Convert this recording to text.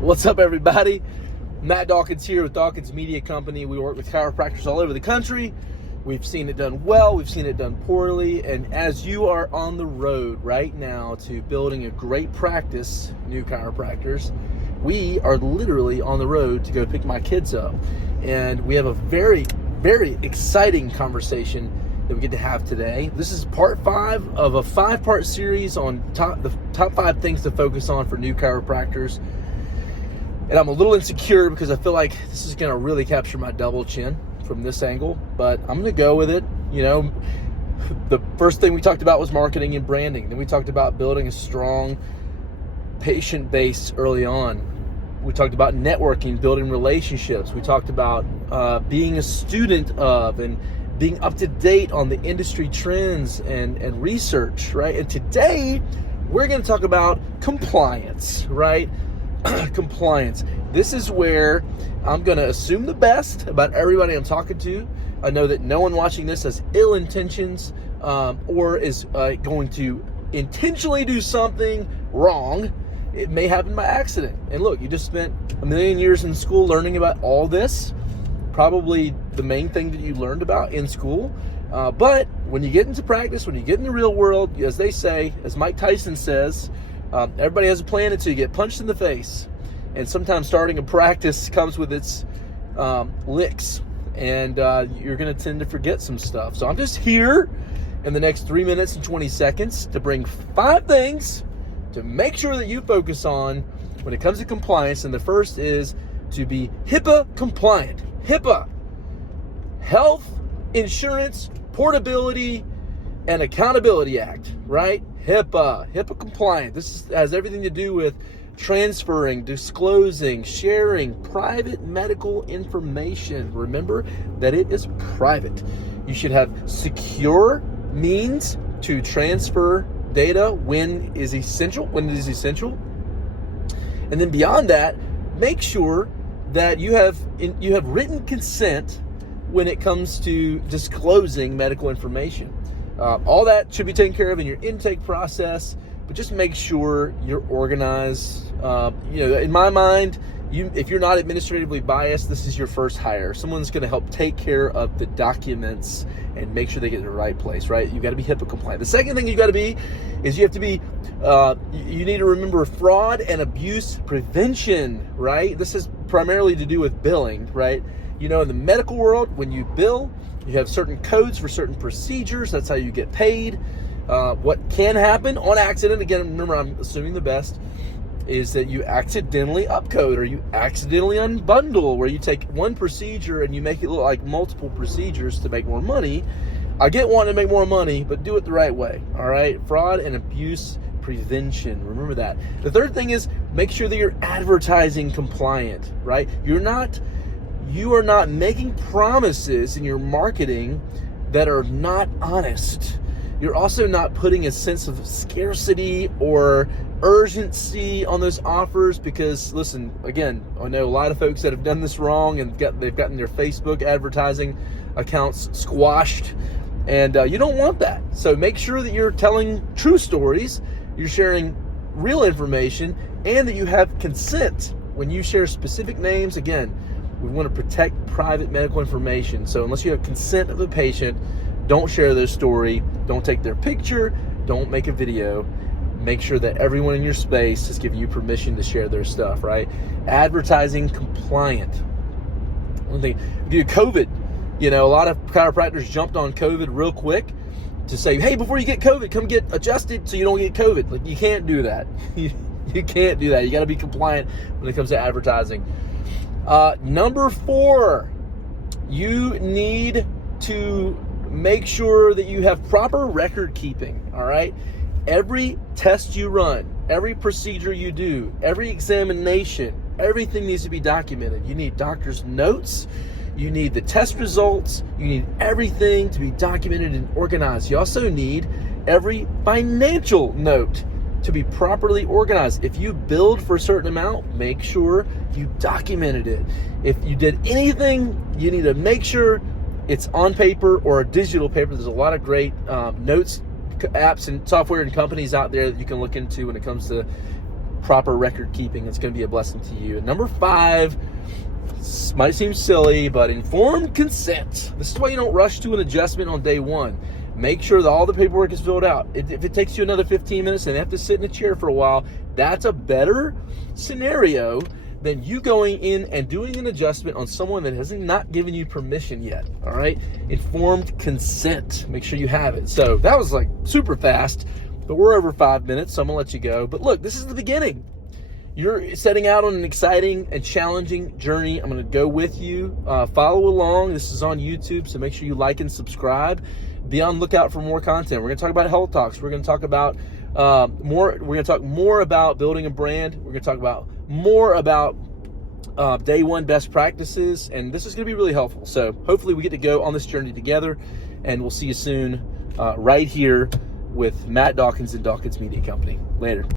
What's up, everybody? Matt Dawkins here with Dawkins Media Company. We work with chiropractors all over the country. We've seen it done well, we've seen it done poorly, and as you are on the road right now to building a great practice, new chiropractors, we are literally on the road to go pick my kids up. And we have a very, very exciting conversation that we get to have today. This is part 5 of a 5-part series on the top 5 things to focus on for new chiropractors. And I'm a little insecure because I feel like this is going to really capture my double chin from this angle, but I'm going to go with it. You know, the first thing we talked about was marketing and branding. Then we talked about building a strong patient base early on. We talked about networking, building relationships. We talked about being a student of and being up to date on the industry trends and research, right? And today we're going to talk about compliance, right? Compliance. This is where I'm going to assume the best about everybody I'm talking to. I know that no one watching this has ill intentions or is going to intentionally do something wrong. It may happen by accident. And look, you just spent a million years in school learning about all this. Probably the main thing that you learned about in school. But when you get into practice, when you get in the real world, as they say, as Mike Tyson says, everybody has a plan until you get punched in the face. And sometimes starting a practice comes with its licks. And you're going to tend to forget some stuff. So I'm just here in the next 3 minutes and 20 seconds to bring 5 things to make sure that you focus on when it comes to compliance. And the first is to be HIPAA compliant. HIPAA, Health Insurance Portability and Accountability Act, right? HIPAA compliant. Has everything to do with transferring, disclosing, sharing private medical information. Remember that it is private. You should have secure means to transfer data when it is essential. And then beyond that, make sure that you have written consent when it comes to disclosing medical information. All that should be taken care of in your intake process, but just make sure you're organized. In my mind, if you're not administratively biased, this is your first hire. Someone's going to help take care of the documents and make sure they get in the right place, right? You've got to be HIPAA compliant. The second thing you got to be is you need to remember fraud and abuse prevention, right? This is primarily to do with billing, right? You know, in the medical world, when you bill, you have certain codes for certain procedures. That's how you get paid. What can happen on accident, again, remember, I'm assuming the best, is that you accidentally upcode or you accidentally unbundle, where you take one procedure and you make it look like multiple procedures to make more money. I get wanting to make more money, but do it the right way, all right? Fraud and abuse prevention, remember that. The third thing is make sure that you're advertising compliant, right? You are not making promises in your marketing that are not honest. You're also not putting a sense of scarcity or urgency on those offers because, listen, again, I know a lot of folks that have done this wrong and they've gotten their Facebook advertising accounts squashed, and you don't want that. So make sure that you're telling true stories, you're sharing real information, and that you have consent. When you share specific names, again, we want to protect private medical information. So unless you have consent of the patient, don't share their story, don't take their picture, don't make a video. Make sure that everyone in your space is giving you permission to share their stuff, right? Advertising compliant. One thing, due to COVID, a lot of chiropractors jumped on COVID real quick to say, hey, before you get COVID, come get adjusted so you don't get COVID. Like, you can't do that. You can't do that. You got to be compliant when it comes to advertising. Number 4, you need to make sure that you have proper record keeping, all right? Every test you run, every procedure you do, every examination, everything needs to be documented. You need doctor's notes, you need the test results, you need everything to be documented and organized. You also need every financial note to be properly organized. If you billed for a certain amount, make sure you documented it. If you did anything, you need to make sure it's on paper or a digital paper. There's a lot of great notes apps and software and companies out there that you can look into when it comes to proper record keeping. It's going to be a blessing to you. And number 5, might seem silly, but informed consent. This is why you don't rush to an adjustment on day 1. Make sure that all the paperwork is filled out. If it takes you another 15 minutes and they have to sit in a chair for a while, that's a better scenario than you going in and doing an adjustment on someone that has not given you permission yet. All right? Informed consent. Make sure you have it. So that was like super fast, but we're over 5 minutes, so I'm gonna let you go. But look, this is the beginning. You're setting out on an exciting and challenging journey. I'm gonna go with you. Follow along. This is on YouTube, so make sure you like and subscribe. Be on lookout for more content. We're gonna talk about health talks. We're gonna talk about We're gonna talk more about building a brand. We're gonna talk about more about day 1 best practices, and this is gonna be really helpful. So hopefully we get to go on this journey together, and we'll see you soon right here with Matt Dawkins and Dawkins Media Company. Later.